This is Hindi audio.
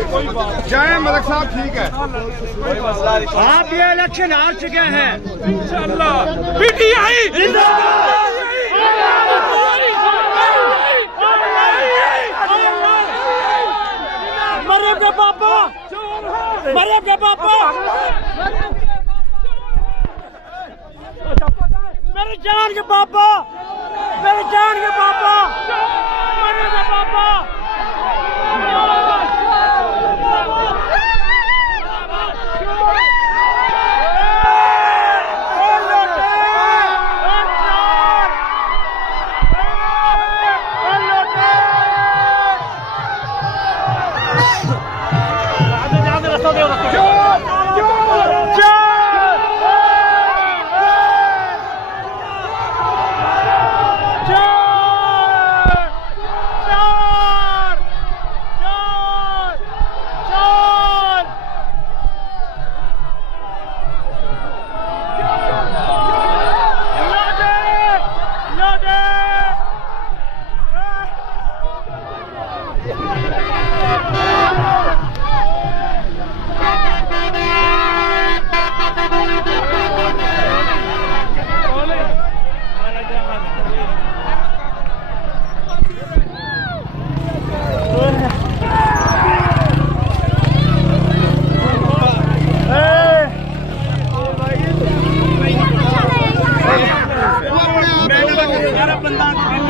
जय मलिक साहब ठीक है। आप ये इलेक्शन हार चुके हैं इंशाअल्लाह। पीटीआई मरे के पापा, मरे के पापा, मेरे जान के पापा, मेरे जान के पापा, मरे के पापा।